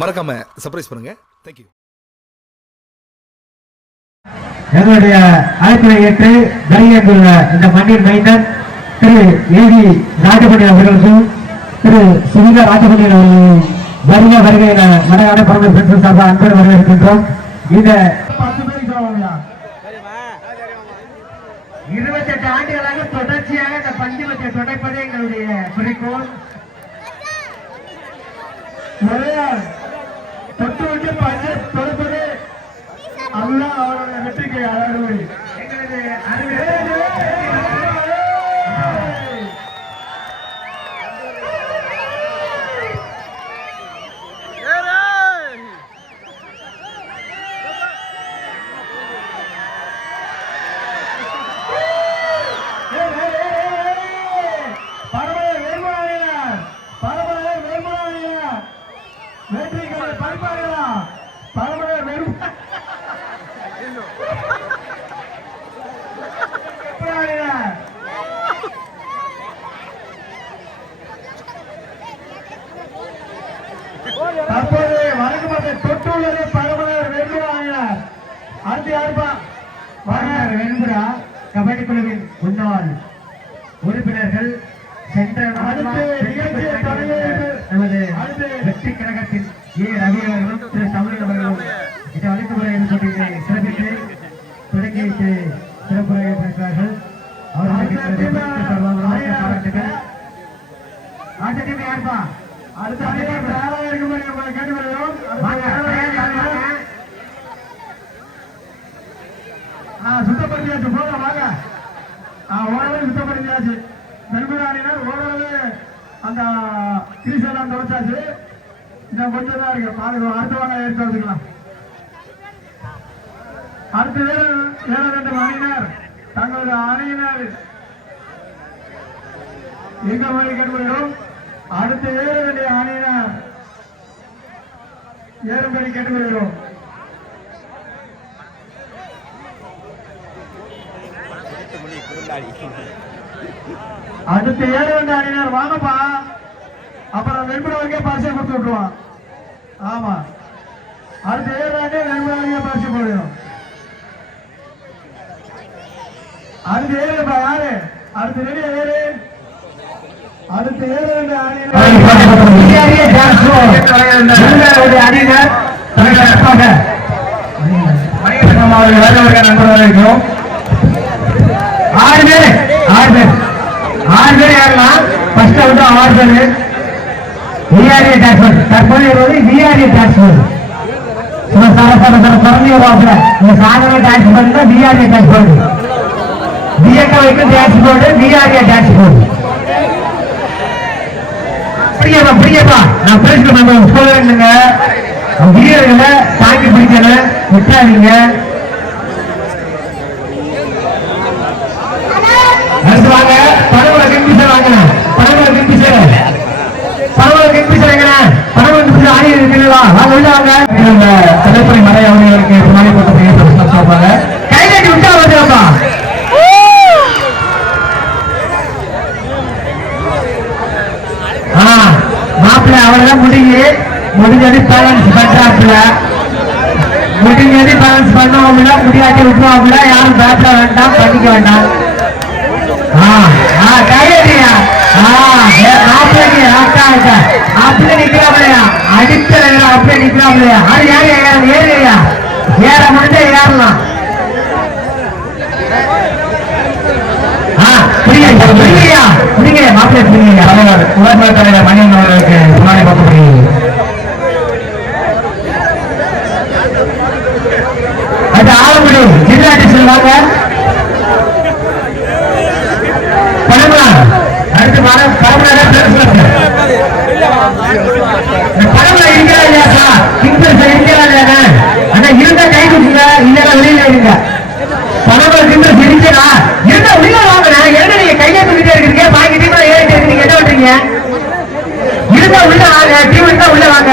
மறக்காம சர்ப்ரைஸ் பண்ணுங்க. தேங்க்யூ எங்களுடைய அழைப்பினை ஏற்று வருகின்ற இந்த மண்ணின் மைந்தன் திரு ஏவி ராஜபணி அவர்களுக்கும் திரு சுமிதா ராஜபணி அவர்களும் வருக வருகை என மலையாள பரம பெண்கள் சார்பாக அன்போடு வரவேற்கின்றோம். இந்த பத்து பேருக்கு சொல்லுவாங்க இருபத்தெட்டு ஆண்டுகளாக தொடர்ச்சியாக இந்த பஞ்சமத்தை தொடர்ப்பதே எங்களுடைய குறிக்கோள். தொட்டுள்ளது பரமனர் வெண்புறார் அடுத்து யாருப்பா? பரமனர் வெண்புறா கபடி குழுவின் முன்னாள் உறுப்பினர்கள் சென்ற நமது வெற்றி கழகத்தின் ஏ ரவி அவர்களும் திரு அவர்களும் சிறப்பித்து தொடங்கி வைத்து சிறப்புரை அவர்களுக்கு பாராட்டுகள். யாருப்பா? அடுத்த கேட்டுக்கொள்கிறோம் வாங்க, தயாரா வாங்க. ஆ, சுத்தப்படுத்தியாச்சு. போங்க வாங்க. ஆ, ஓரளவு சுத்தப்படுத்தியாச்சு. பெருமிராணினர் ஓரளவு அந்த கிரீஸ் எல்லாம் தொடச்சாச்சு இன்னும் கொஞ்சம் தான் இருக்கு. பாருங்க அடுத்த வாங்க எடுத்து வந்துக்கலாம். அடுத்த வீரர் ஏழ வேண்டும் அணியினர் தங்களது அணியினர். எங்க மாதிரி கேட்டுக்கொள்கிறோம் அடுத்து ஏற வேண்டிய அணியினர் ஏறும்படி கேட்டுக்கொள்கிறோம். அடுத்து ஏற வேண்டிய அணியினர் வாங்கப்பா. அப்புறம் வெண்புறவருக்கே பரிசை கொடுத்து விட்டுருவான். ஆமா. அடுத்து ஏற வேண்டிய வெண்புறவருக்கே பரிசு போடுவோம் அடுத்து ஏறுப்பா யாரு? அடுத்து ரெடி ஏறு. அடுத்து ஏற வேண்டிய அணியினர் நண்பர்கள் ஆறு பேர் ஆறு பேர் ஆறு பேர் ஏறலாம் ஃபர்ஸ்ட் வந்து ஆறு பேர் விஆர்ஏ டாக்ஸ் தற்போது வருவது விஆர்ஏ டாக்ஸ் சும்மா சர சர சர குறைஞ்சி வருவாப்புல இந்த சாதனை tax board VRA tax board பிஎன்ஓக்கு tax board VRA tax board பிரியமா பிரியமா நான் பேசுகிறேன் நம்ம சொல்லுங்க வீரர்களை தாக்கி பிடிக்கணும் விட்டாதீங்க அடுத்து வாங்க. படகுல கிம்பிசர் வாங்க. படகுல கிம்பிசர் படகுல கிம்பிசர் எங்க படகுல கிம்பிசர் ஆடி இருக்குங்களா வாங்க உள்ள வாங்க. இந்த தலைப்படை மறை அவர்களுக்கு முன்னாடி போட்டு பேச சொல்றாங்க கை கட்டி விட்டா வந்துருப்பா ஆ மாப்பிள்ள அவர்தான் முடிஞ்சு முடிஞ்சது பேலன்ஸ் பண்றாப்புல முடிஞ்சது பேலன்ஸ் பண்ணுவோம்ல முடியாட்டி விட்டுருவாப்புல யாரும் பேச வேண்டாம் பண்ணிக்க வேண்டாம் ஆ ஆ அப்படியே நிக்கிறாப்லையா அடிக்கிறா அப்படியே நிக்கிறாப்லையா அது யாரு ஏறியா ஏற முடிஞ்சா ஏறலாம் மாப்பிள்ளை புரியுங்க உலக தலைவர் மணியன் அவர்களுக்கு முன்னாடி பார்க்கப்படுகிறது புரியுங்க அது ஆலங்குடி ஜில்லா வாங்க பழமலா அடுத்து வர பழமலா பழமலா இருக்கிறா இல்லையா சார்? கிங்பர்ஸ் இருக்கிறா இல்லையா ஆனா இருந்தா கை கொடுங்க இல்லையா வெளியில இருங்க. பழமலா கிங்பர்ஸ் இருக்கிறா இருந்தா உள்ள வாங்க என்ன நீங்க கையை தூக்கிட்டே இருக்கீங்க? பாக்கி டீம் ஏறிட்டு இருக்கீங்க. என்ன பண்றீங்க? இருந்தா உள்ள வாங்க. டீம் இருந்தா உள்ள வாங்க.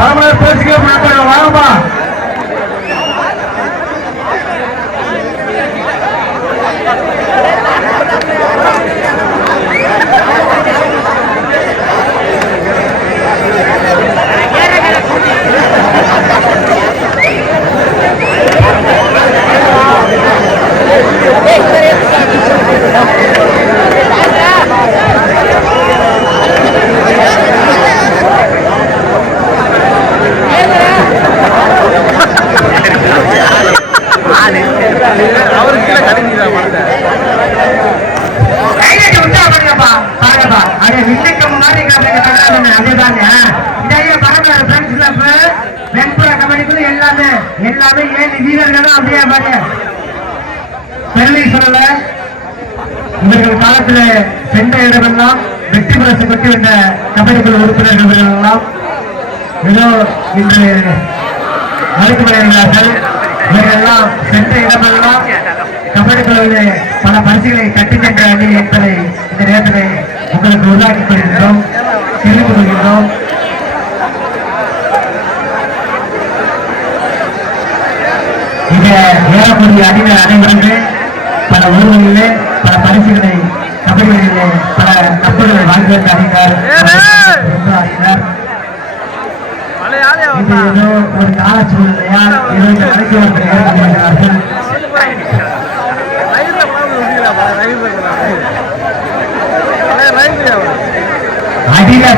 பரமனர் பேசிக்க மாட்டாங்க வாங்கப்பா கையெழுத்து விட்டா பாருங்கப்பா பாருங்கப்பா அது விண்ணுக்கு முன்னாடி காட்டுங்க அதுதாங்க இதையே பக்கத்துல ஃப்ரெண்ட்ஸ் கிளப் வெண்புற கபடிக்குள்ள எல்லாமே எல்லாமே ஏழு வீரர்களும் அப்படியே பாருங்க பெருமை சொல்லல இவர்கள் காலத்தில் சென்ற இடமெல்லாம் அரசு பரிசு பெற்று வந்த கபடிக்குழு உறுப்பினர்கள் எல்லாம் ஏதோ இன்று மறுக்கப்படுகிறார்கள் இவர்கள் எல்லாம் சென்ற இடமெல்லாம் கபடி குழுவிலே பல பரிசுகளை கட்டி சென்ற அணி என்பதை இந்த நேரத்தில் உங்களுக்கு உருவாக்கிக் கொள்கின்றோம் தெரிந்து கொள்கின்றோம். இங்க ஏறக்கூடிய அணிகள் அனைவருமே பல ஊர்களிலே பல பரிசுகளை பல கப்புகளை ரொம்ப ஏதோ ஒரு கால ஏதோ இந்த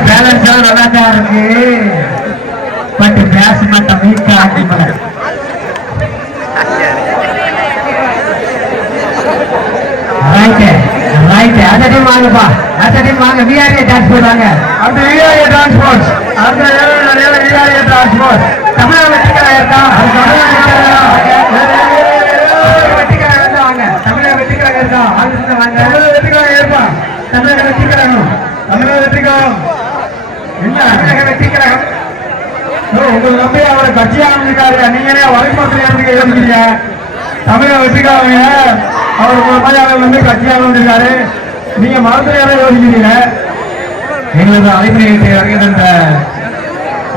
பேலன்ஸ் நல்லா தான் இருக்கு பட் பேச மாட்டேன் வீக்கா ஆட்டி ரைட்டு ரைட்டு வாங்கப்பா. அந்த வாங்க. விஆர்ஏ டிரான்ஸ்போர்ட் வாங்க. அந்த விஆர்ஏ டிரான்ஸ்போர்ட் அந்த விஆர்ஏ டிரான்ஸ்போர்ட் தமிழக வெற்றிக்கலாக அது தமிழக வெற்றிக்கலாக வாங்க. தமிழக வெற்றிக்கலாக இருக்கா? ஆலோசனை வாங்க. தமிழக வெற்றிக்கலாக இருப்பா தமிழக வெற்றிக்கலாகம் தமிழக வெற்றிக்கலாகம் என்ன? தமிழக வெற்றிக்கலாகம் உங்களை நம்பி அவரை கட்சி ஆரம்பிக்காரு நீங்களே வலைப்பத்திரி இறந்துக்க எழுதுறீங்க தமிழக வெற்றிக்காரங்க அவர் உங்களை மாதிரி அவர் வந்து கட்சியாக வந்திருக்காரு நீங்க மரத்துல யாரும் யோசிக்கிறீங்க. எங்களது அலைமுறையை வருகை தந்த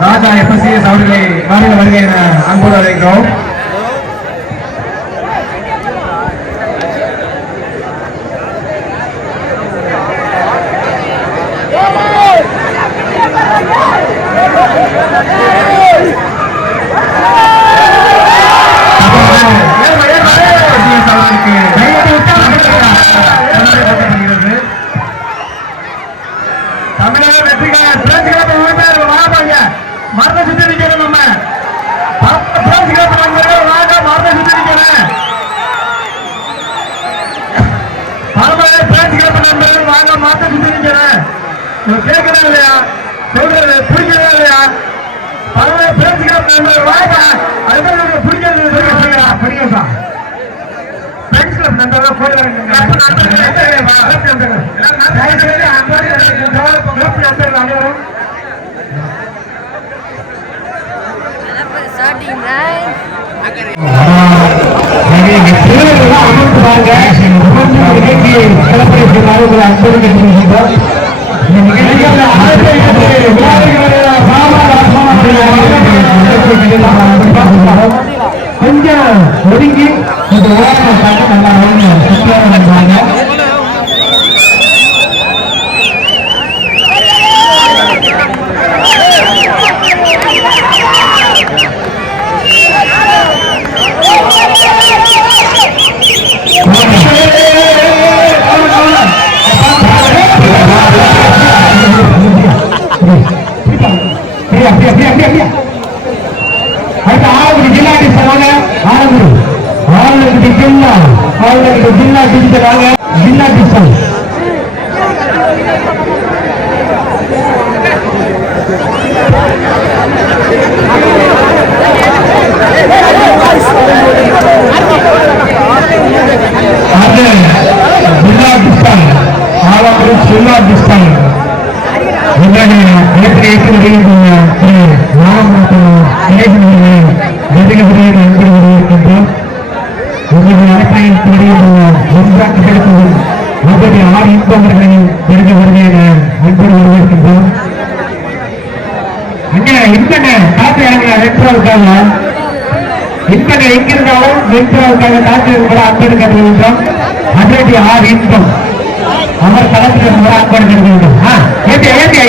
ராஜா எஃப்எஸ்சிஎஸ் அவர்களை மாநில வருகை என அன்போடு அழைக்கிறோம். கேட்கறா இல்லையா? சொல்றது பிடிக்கிறதா இல்லையா? பரமலை பிரான்ஸ் கிளப் நண்பர்கள் வாங்க அதுதான் பிடிக்கிறது பிடிக்கிறதா போய் அனைவரும். starting right கொஞ்சம் ஒதுங்கி இந்த ஓரமாக பார்த்து நல்லா வரும் சுற்றுலா வந்தாங்க అదే జిల్లా డిస్టాన్ ఆలాపురి జిల్లా డిస్టాన్ అలాగే ఏప్రిల్ ఏప్రిల్ జరిగిన నామమాటం జరిగిన జరిగిన జరిగిన உங்களுடைய அரசாங்கம் தெரியுமா ஒன்றாக கிடைக்கும் உங்களுடைய ஆறு இன்பவர்களை தெரிந்து வருகிற அன்பு வருகின்றோம் அங்கே இருந்தங்க பாட்டு எனக்கு ரெட்ரோவுக்காக இத்தனை எங்கிருந்தாலும் நிற்பதற்காக காத்திருப்பது அன்பெடுக்க வேண்டும் அன்றைக்கு ஆர் இன்பம். அவர் தளத்தில் அன்பெடுக்க வேண்டும் ஏற்றியா ஏற்றியா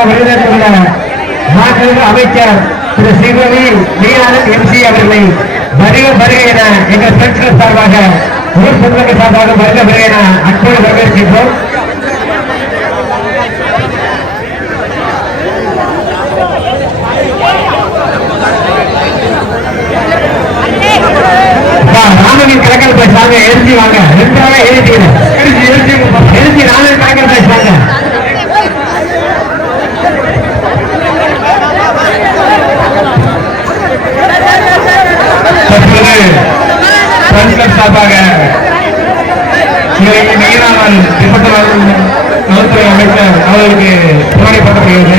விழாவுக்கு சிறப்பு மாண்புமிகு அமைச்சர் திரு சிவவி மீனானந்த் எம்சி அவர்களை வருக வருக என எங்கள் பிரச்சனை சார்பாக ஊர் பொதுமக்கள் சார்பாக வருக வருக என அன்போடு வரவேற்கின்றோம். அப்பா, ராமனின் கலக்கல் போய் வாங்க எழுதி வாங்க ரெண்டு நாளா எழுதிக்கிறேன் எழுதி எழுதி எழுதி ராமனின் கலக்கல் பேச வாங்க தற்போது சார்பாக இன்றைக்கு திட்டத்தில் நலத்துறை அமைச்சர் அவர்களுக்கு புறணிப்பட்டப்படுகிறது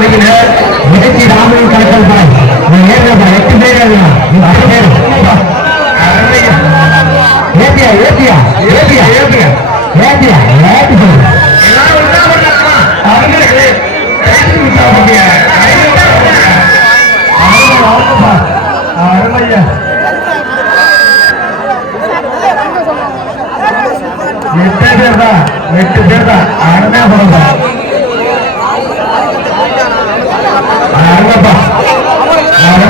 அன்பளிக்க விஜய் ராமன் கலக்கல் பாய். நீ ஏறப்பா எட்டு பேர் ஏறலாம் நீ அரை பேர். ஏத்தியா ஏத்தியா ஏத்தியா ஏத்தியா. ஏத்தியா ஏத்தி சொல்லு. அருமையா எட்டு பேர் தான். எட்டு பேர் தான். அருமையா சொல்லுங்க Amen.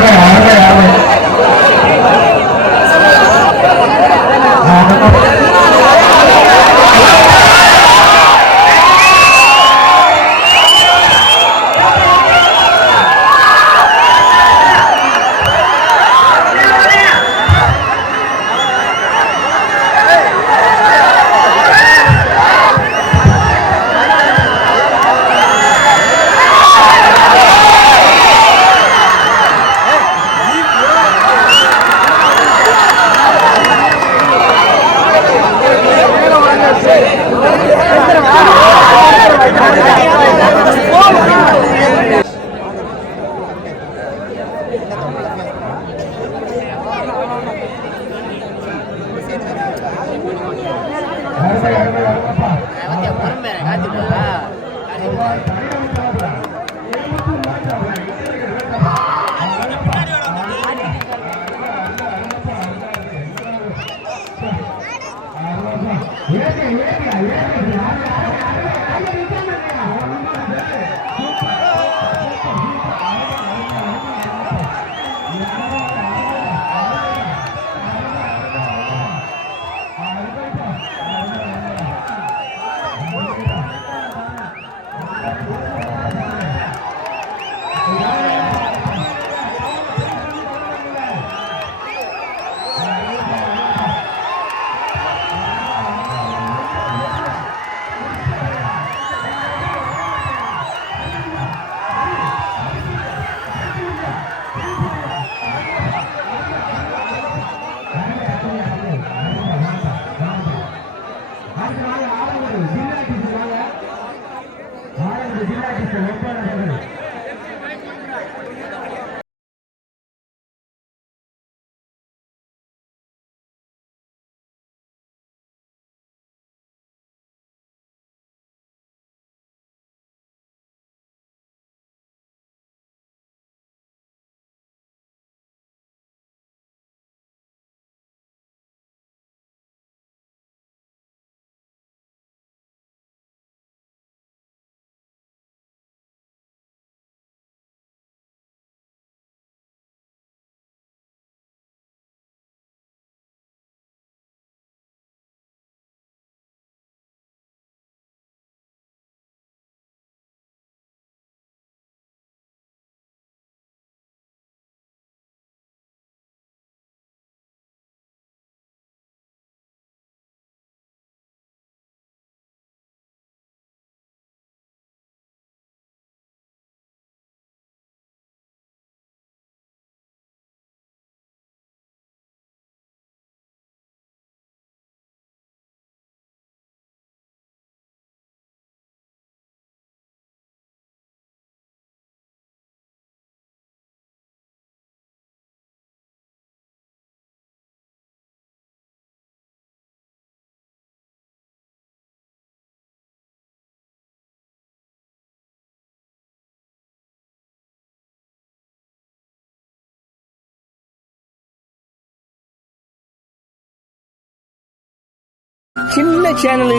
சின்ன சேனலு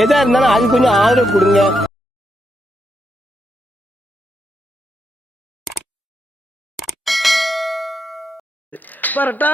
எதா இருந்தாலும் அது கொஞ்சம் ஆதரவு கொடுங்க. பரட்டா